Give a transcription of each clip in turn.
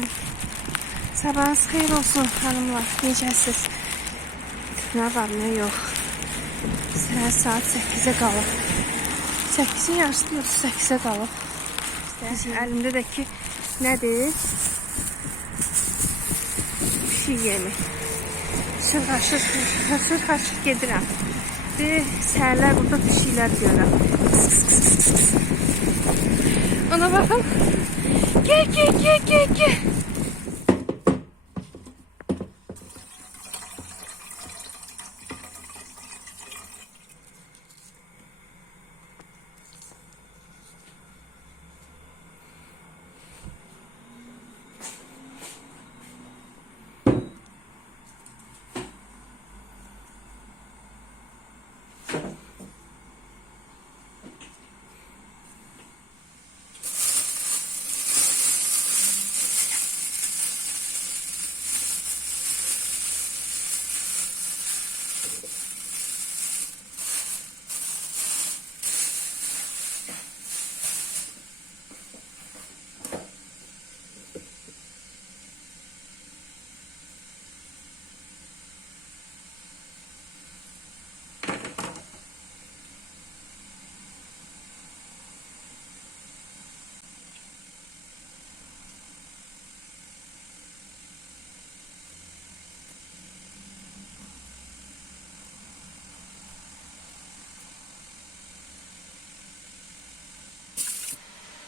salam. Sabahınız xeyir olsun hanımlar. Necəsiz? Nə var, nə yox. Səhər saat 8-ə qalıb. 8-in yarısı yox, 8-ə qalıb. İşte əlimdəki nədir? Pişik yemi. Sırhaşır, sırhaşır, haşır gedirəm. Bir səhərlər burada pişiklər görürəm. Ona baxın. Gel, gel, gel, gel, gel.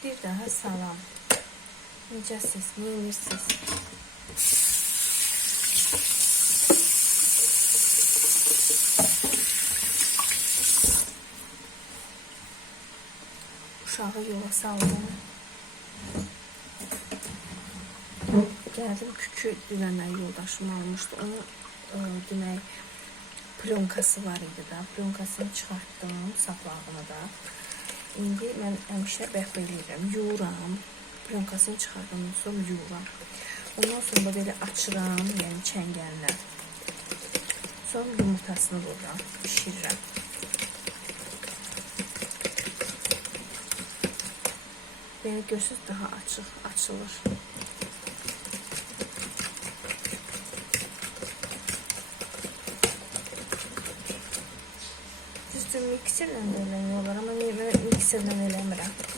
Bir daha salam. Necəsiz, neyinirsiniz? Uşağı yola saldım. Geldim küçük dünənə yoldaşım almışdı. Onun e, demək plonkası var idi da. Plonkasını çıxartdım, saplağını da. İndi mən həmişə bəhv eləyirəm, yuvuram. Plonkasını çıxardandan sonra yuvuram. Ondan sonra belə açıram, yəni çəngəllə. Sonra yumurtasını vururam, bişirirəm. Belə görsüz daha açıq açılır. Düzdür, mikserlə də eləmək olar, amma niyə mən mikserlə eləmirəm.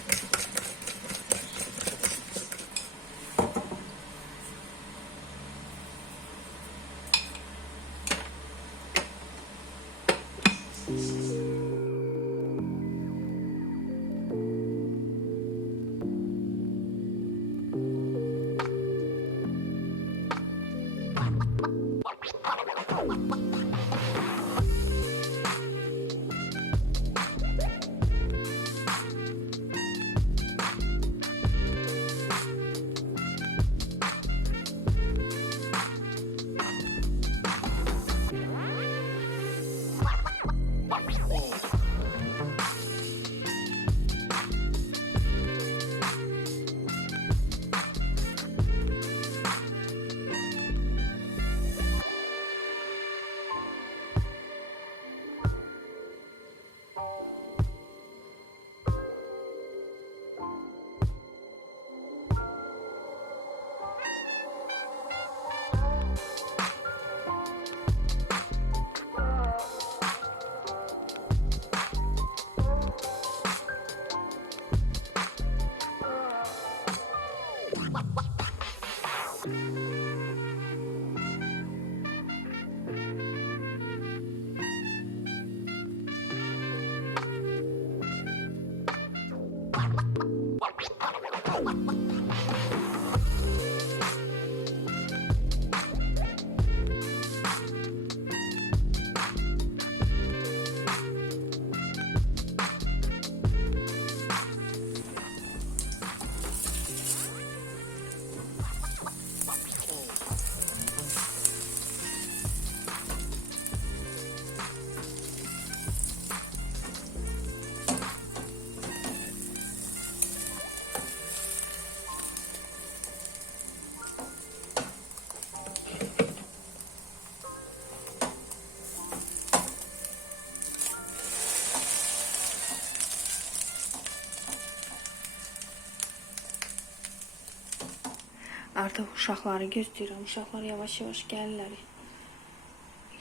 Artıq uşaqları gözləyirəm. Uşaqlar yavaş-yavaş gəlirlər.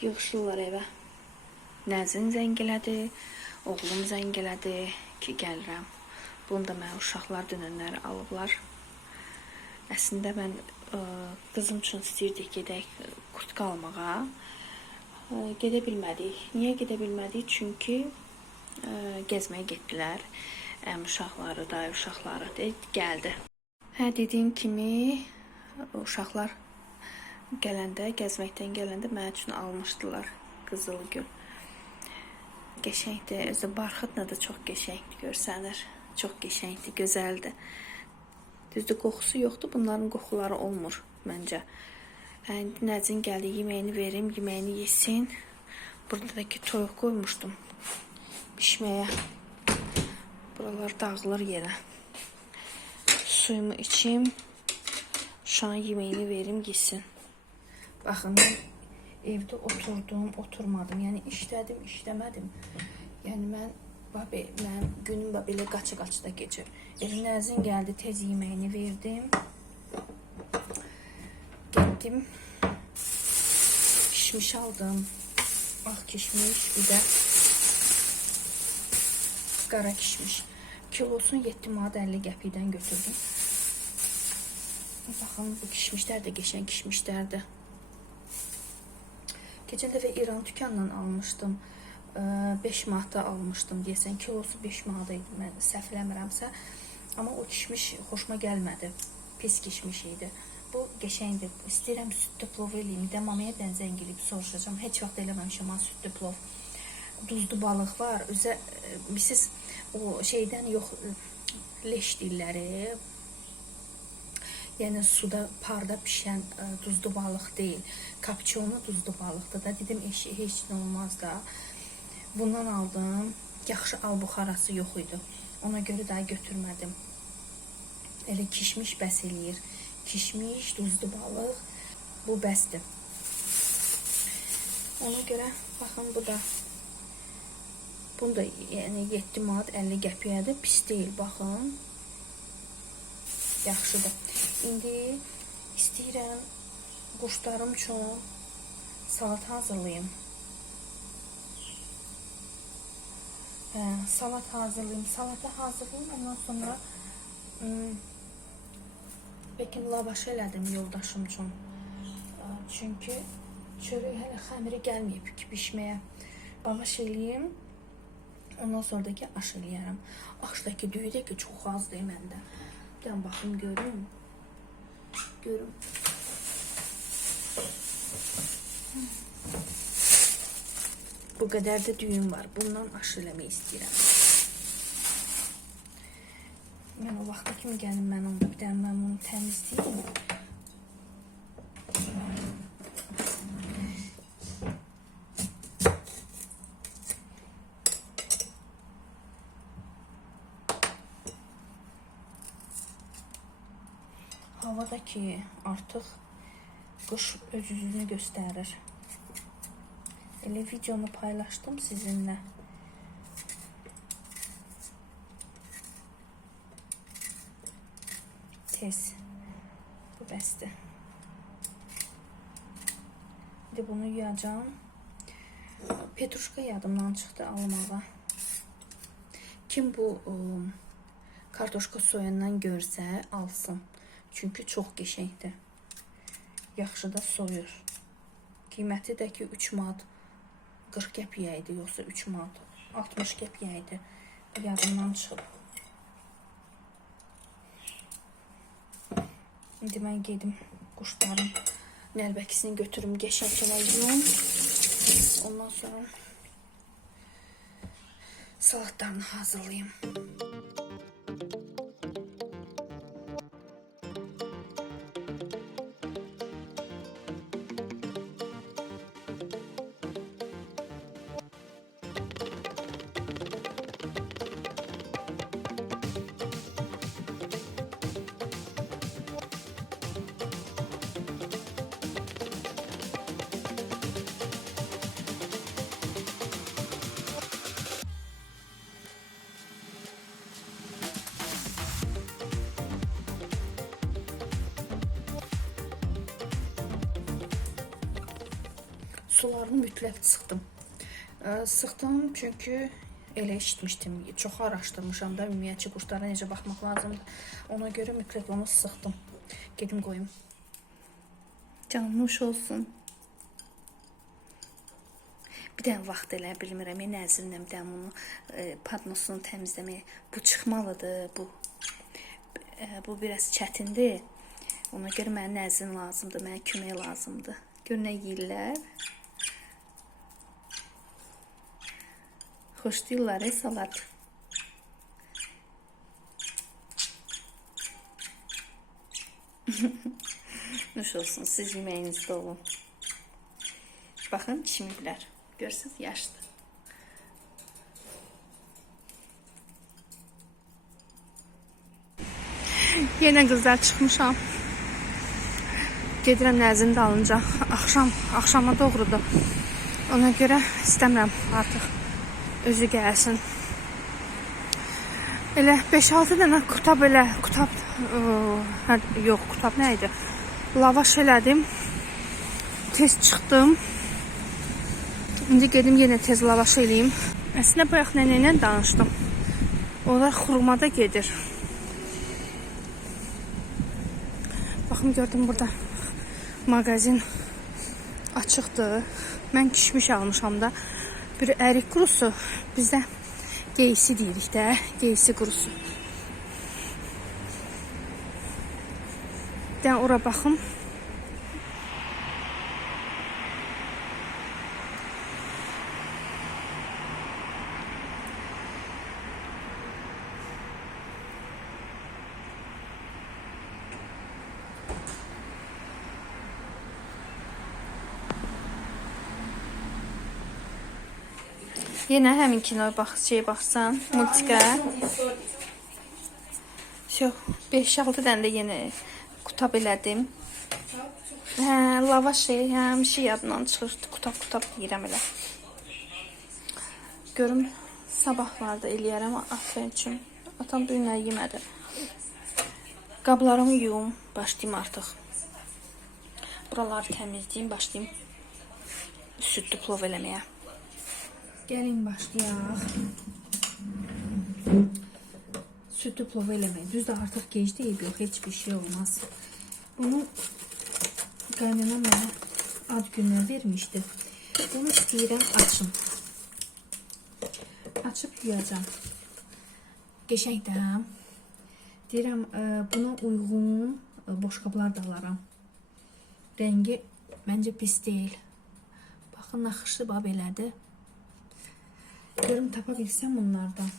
Yığışırlar evə. Nəzin zəng elədi, oğlum zəng elədi ki, gəlirəm. Bunu da mənə uşaqlar dünənlər alıblar. Əslində mən ə, qızım üçün istəyirdik gedək kurtka almağa. Ə, Gedə bilmədik. Niyə gedə bilmədik? Çünki ə, gəzməyə getdilər. Əm uşaqları, dayı uşaqları da gəldi. Hə dediyim kimi uşaqlar gələndə, gəzməkdən gələndə mənim üçün almışdılar Qızılgül. Qəşəngdir. Özü barxıtla da çox qəşəngdir görsənir. Çox qəşəngdir, gözəldir. Düzdür, qoxusu yoxdur. Bunların qoxuları olmur məncə. Hə, indi Nəzin gəldi, yeməyini verim, yeməyini yesin. Burada da ki toyuq qoymuşdum pişməyə. Buralar dağılır yerə. Suyumu içim. Uşağın yeməyini verim, yesin. Baxın, mən evdə oturdum, oturmadım. Yəni işlədim, işləmədim. Yəni mən babi, mən günüm belə qaçı-qaçı da keçir. Elə Nəzin gəldi, tez yeməyini verdim. Getdim. Kişmiş aldım. Ağ kişmiş, bir də qara kişmiş. Kilosunu 7 manat 50 qəpikdən götürdüm. Baxın bu kişmişlər də qəşəng kişmişlərdir. Keçən dəfə İran dükanından almışdım. 5 manata almışdım deyəsən. Kilosu 5 manat idi mən səhv eləmirəmsə. Amma o kişmiş xoşuma gəlmədi. Pis kişmiş idi. Bu qəşəngdir. İstəyirəm südlü plov eləyim. də mamaya dən zəng eləyib soruşacağam. Heç vaxt eləməmişəm ha südlü plov. Duzlu balıq var. Üzə e, siz o şeydən yox e, leş dilləri. Yəni suda parda pişən ə, duzlu balıq deyil. Kapçonu duzlu balıqdır da. Dedim eş, heç nə olmaz da. Bundan aldım. Yaxşı al buxarası yox idi. Ona görə daha götürmədim. Elə kişmiş bəs eləyir. Kişmiş, duzlu balıq bu bəsdir. Ona görə baxın bu da bunu da yəni 7 manat 50 qəpiyədir. Pis deyil, baxın. Yaxşıdır. İndi istəyirəm quşlarım üçün salat hazırlayım. Salat hazırlayayım. Salatı hazırlayayım. Ondan sonra ım, Pekin lavaşı elədim yoldaşım üçün. Çünki çörək hələ xəmiri gəlməyib ki, bişməyə. Lavaş eləyim. Ondan sonra da ki aş eləyərəm. Aşdakı düyü də ki çox azdır məndə. Bir dənə baxım görüm. Görüm. Bu qədər də düyüm var. Bundan aş eləmək istəyirəm. Mən o vaxta kimi gəlim mən onda bir dənə mən bunu təmizləyim. Havada ki artıq qış öz üzünü göstərir. Elə videonu paylaşdım sizinlə. Tez. Bu bəsdir. İndi bunu yuyacağım. Petruşka yadımdan çıxdı almağa. Kim bu ıı, kartoşka soyandan görsə alsın. Çünki çox qəşəngdir. Yaxşı da soyur. Qiyməti də ki 3 manat 40 qəpiyə idi, yoxsa 3 manat 60 qəpiyə idi. Yadımdan çıxıb. İndi mən gedim quşların nəlbəkisini götürüm, qəşəngcə yuyum. Ondan sonra salatlarını hazırlayayım. Sularını mütləq sıxdım. Sıxdım çünki elə eşitmişdim. Çox araşdırmışam da ümumiyyətcə quşlara necə baxmaq lazımdır. Ona görə mütləq onu sıxdım. Gedim qoyum. Canmış olsun. Bir dənə vaxt elə bilmirəm, nəzrimlə bir dənə bunu e, padnosunu təmizləməyə. Bu çıxmalıdır, bu e, bu biraz çətindir. Ona görə mənə nəzrin lazımdır, mənə kömək lazımdır. Gör nə yeyirlər. Xoşlayırlar e, salat. Nuş olsun, siz yeməyinizdə olun. Baxın, çimiblər. Görürsüz, yaşlı. Yenə qızlar çıxmışam. Gedirəm Nəzin dalınca. Axşam, axşama doğrudur. Ona görə istəmirəm artıq özü gəlsin. Elə 5-6 dənə qutab elə qutab ə, yox, qutab nə idi? Lavaş elədim. Tez çıxdım. İndi gedim yenə tez lavaş eləyim. Əslində bayaq nənə ilə danışdım. Onlar xurmada gedir. Baxım gördüm burada mağazin açıqdır. Mən kişmiş almışam da. Bir ərik qurusu, bizdə geysi deyirik də, geysi qurusu. Bir dənə ora baxım. Yenə həmin kinoya bax, şey baxsan, multikə. Yox, 5-6 dənə də yenə qutab elədim. Hə, lavaş şey, həmişə yadımdan çıxır. Qutab-qutab yeyirəm elə. Görüm sabahlarda eləyərəm atın üçün. Atam bu günlər yemədi. Qablarımı yuyum, başlayım artıq. Buraları təmizləyim, başlayım südlü plov eləməyə. Gəlin başlayaq. Südlü plov eləmək. Düzdür, artıq gec deyib, yox, heç bir şey olmaz. Bunu qaynanam mənə ad gününə vermişdi. Bunu istəyirəm açım. Açıb yuyacam. Qəşəngdir. Deyirəm, ə, buna uyğun ə, boşqablar da alaram. Rəngi məncə pis deyil. Baxın, naxışı bax belədir. Görüm tapa bilsem bunlardan.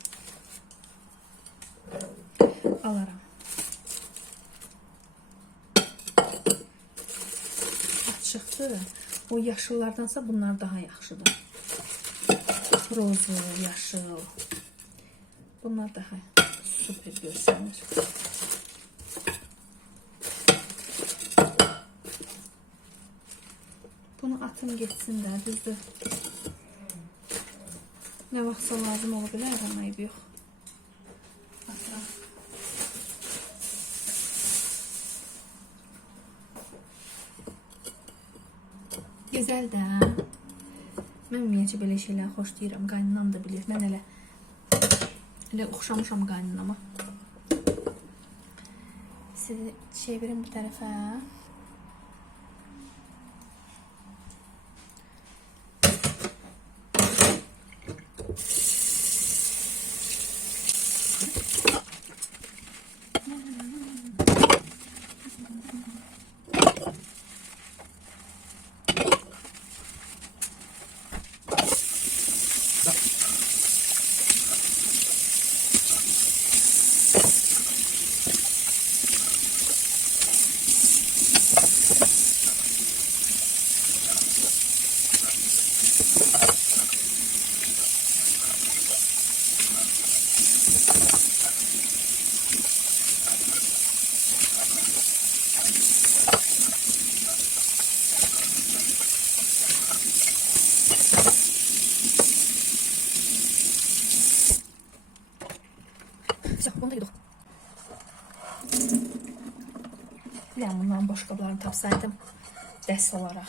Alaram. Açıqdır. O yaşıllardansa bunlar daha yaxşıdır. Rozu, yaşıl. Bunlar daha süper görsənir. Bunu atım getsin də, düzdür. Ne vaxtsa lazım ola bilər, amma eybi yox. Atıram. Gözəl də. Mən ümumiyyətcə belə şeylər xoşlayıram. Qaynanam da bilir. Mən elə elə oxşamışam qaynanama. Sizi çevirin bu tərəfə. Dənə bundan boş qablarını tapsaydım dəst olaraq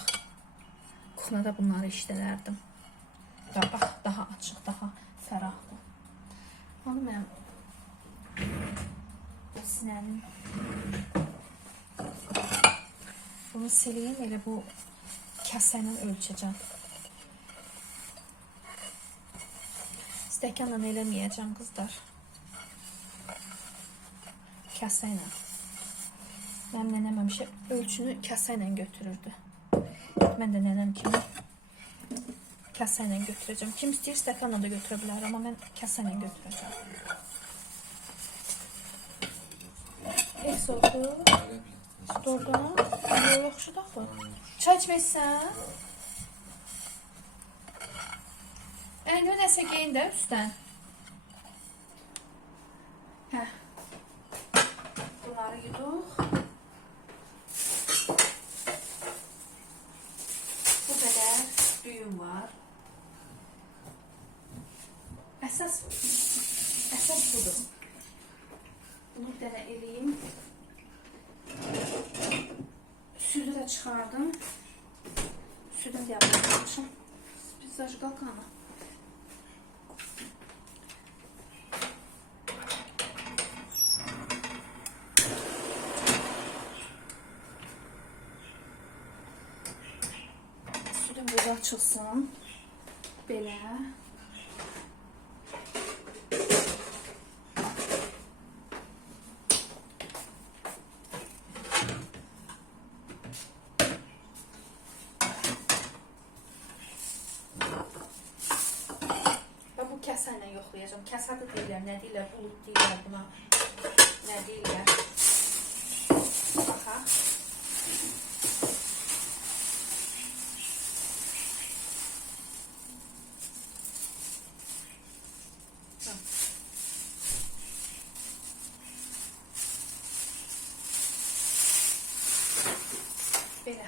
kuxnada bunları işlələrdim. Da bax, daha açıq, daha fərahdır. Onu mən sinənin bunu sileyim, elə bu kəsəni ölçəcəm. Stəkanla eləməyəcəm qızlar. Kəsə Mənim nənəm həmişə ölçünü ilə götürürdü. Mən də nənəm kimi kəsə ilə götürəcəm. Kim istəyir stəkanla da götürə bilər, amma mən ilə götürəcəm. Oldu. Doğrudan. Yaxşı da axı. Çay içməsən? Əyni nəsə geyin də üstdən. Hə. Bunları yuduq. Bu düyüm var. Əsas əsas budur. Bunu bir dənə eləyim. Südü də çıxardım. Südüm də yapmışam. Biz qalqanı. Burada açılsın. Belə. Və bu kəsə də deyirlər, nə deyirlər, bulud deyirlər buna. Nə deyirlər? Baxaq. Belə.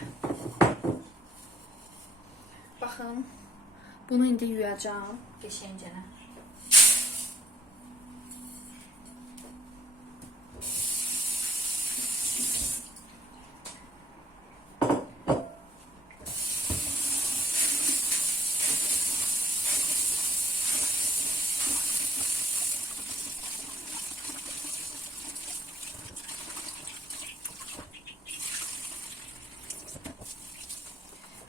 Baxın. Bunu indi yuyacağam qəşəngcənə.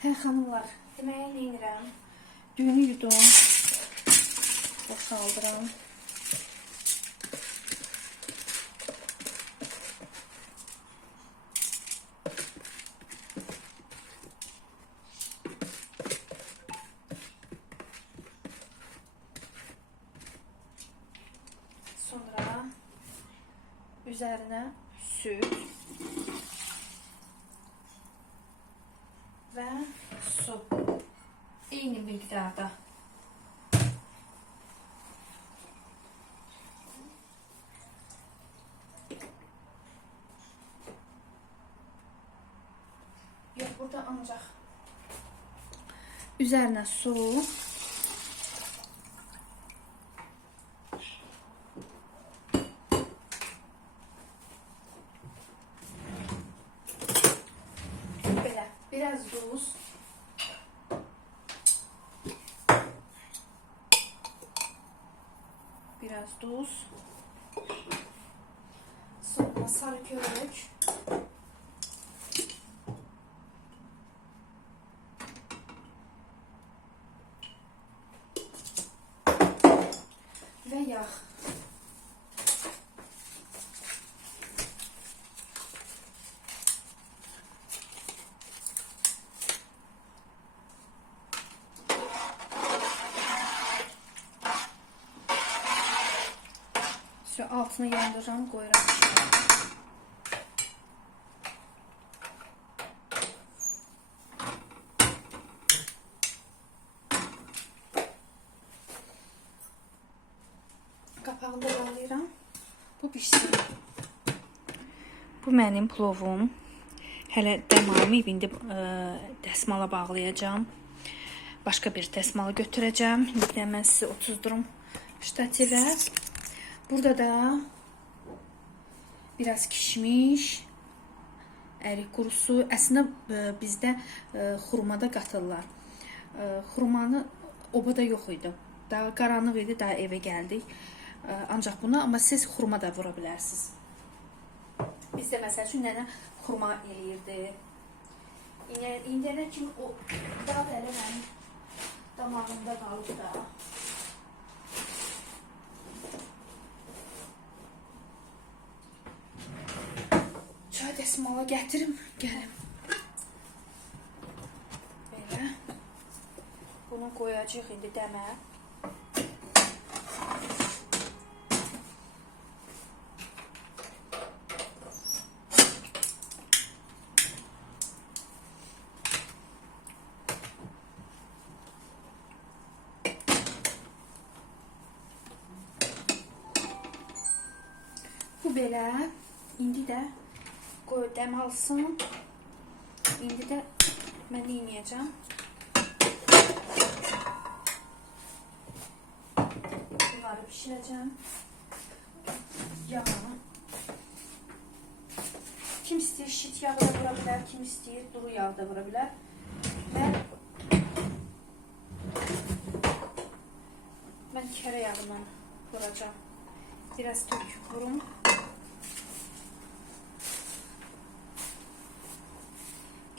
Hə xanımlar, deməyə nə edirəm? Düyünü yudum. Boşaldıram. Sonra üzerine süt ve su. Eyni miktarda. Yok burada ancak üzerine su Belə, biraz duz biraz tuz, sonra sarı köpük, yağ. Şu altını yandıracağım, koyuram. Qapağını da bağlayıram. Bu pişsin. Bu mənim plovum. Hələ dəm almayıb, indi ə, dəsmala bağlayacağam. Başqa bir dəsmalı götürəcəm. İndi də mən sizə otuzdurum ştativə. Burada da biraz kişmiş, ərik qurusu. Əslində ə, bizdə ə, xurmada qatırlar. e, xurmanı obada yox idi. Daha qaranlıq idi, daha evə gəldik. E, ancaq buna amma siz xurma da vura bilərsiniz. Bizdə məsəl üçün nənə xurma eləyirdi. İndi indiyənə kimi o daha da elə mənim damağımda qalıb da. Çay dəsmalı gətirim, gəlim. Belə. Bunu qoyacağıq indi dəmə. Bu belə. İndi də qoy dəm alsın. İndi də mən nə? Bunları pişirəcəm. Yağını. Kim istəyir şit yağı da vura bilər, kim istəyir duru yağ da vura bilər. Və mən kərə yağından vuracağım. Biraz tök vurum.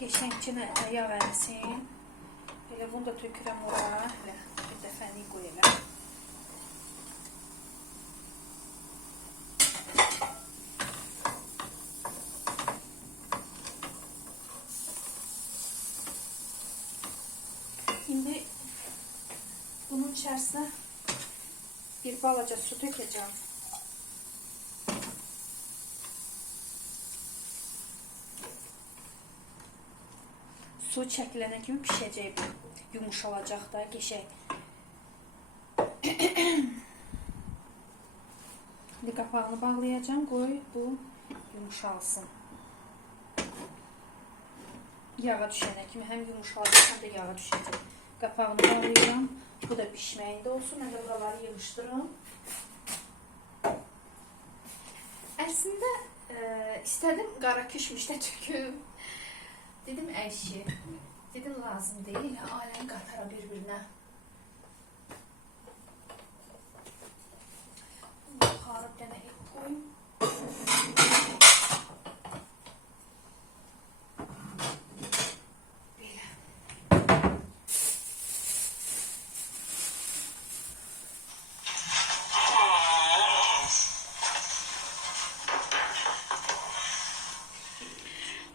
Geçenkine yağ versin. Elə bunu da tökürəm ora. Elə bir dəfəlik qoyuram. İndi bunun içərisinə bir balaca su tökəcəm. Su çəkilənə kimi pişəcək bu. Yumuşalacaq da, qəşəng. İndi qapağını bağlayacağım, qoy bu yumuşalsın. Yağa düşənə kimi həm yumuşalacaq, həm də yağa düşəcək. Qapağını bağlayacağım. Bu da pişməyində olsun. Mən də buraları yığışdırım. Əslində e, istədim qara küşmüşdə töküm. Dedim əşi. Dedim lazım deyil. Aləm qatara bir-birinə. Dənə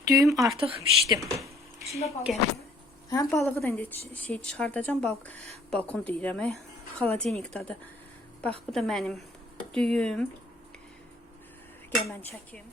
Düyüm artıq pişdi. Gəl. Hə, balığı da indi şey çıxardacağam, bal balkon deyirəm, e, xaladenikdadır. Bax, bu da mənim düyüm. Gəl mən çəkim.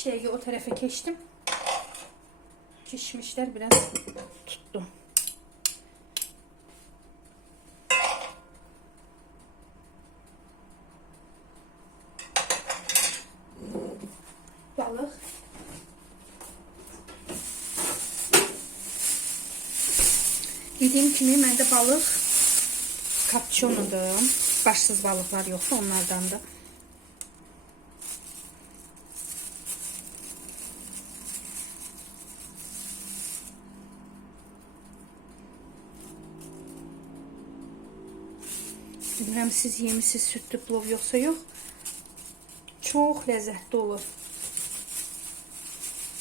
Dəqiqə o tərəfə keçdim. Kişmişlər biraz tutdu. Balıq. Dediyim kimi məndə balıq kapçonudur. Başsız balıqlar yoxdur, onlardan da. Bilmirəm siz yemisiniz südlü plov yoxsa yox. Çox ləzzətli olur.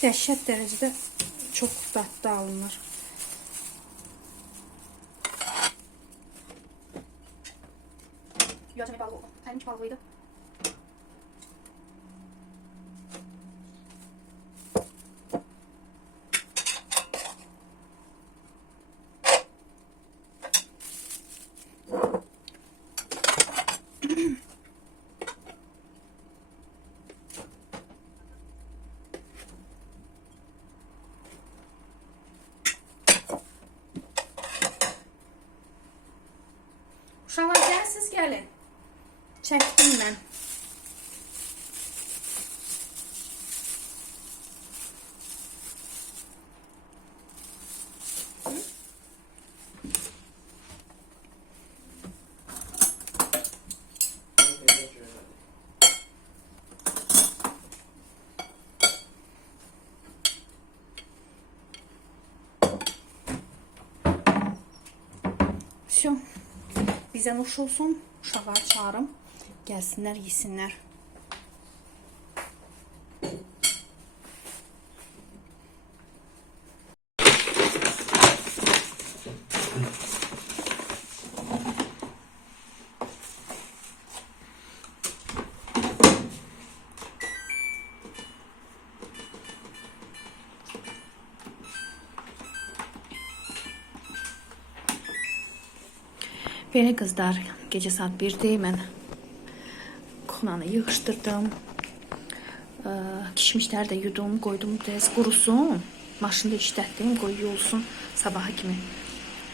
Dəhşət dərəcədə çox dadlı alınır. Yiyəcəm balığı. Sənin balığı Bizə nuş olsun. Uşaqları çağırım. Gəlsinlər, yesinlər. Belə qızlar, gecə saat 1-dir. Mən kuxnanı yığışdırdım. Ə, Kişmişləri yudum, qoydum biraz qurusun. Maşında işlətdim, qoy yolsun sabaha kimi.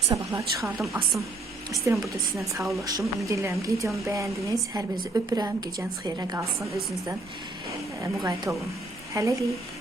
Sabahlar çıxardım, asım. İstəyirəm burada sizinlə sağollaşım. Ümid edirəm videomu bəyəndiniz. Hər birinizi öpürəm. Gecəniz xeyrə qalsın. Özünüzdən ə, müğayət olun. Hələlik.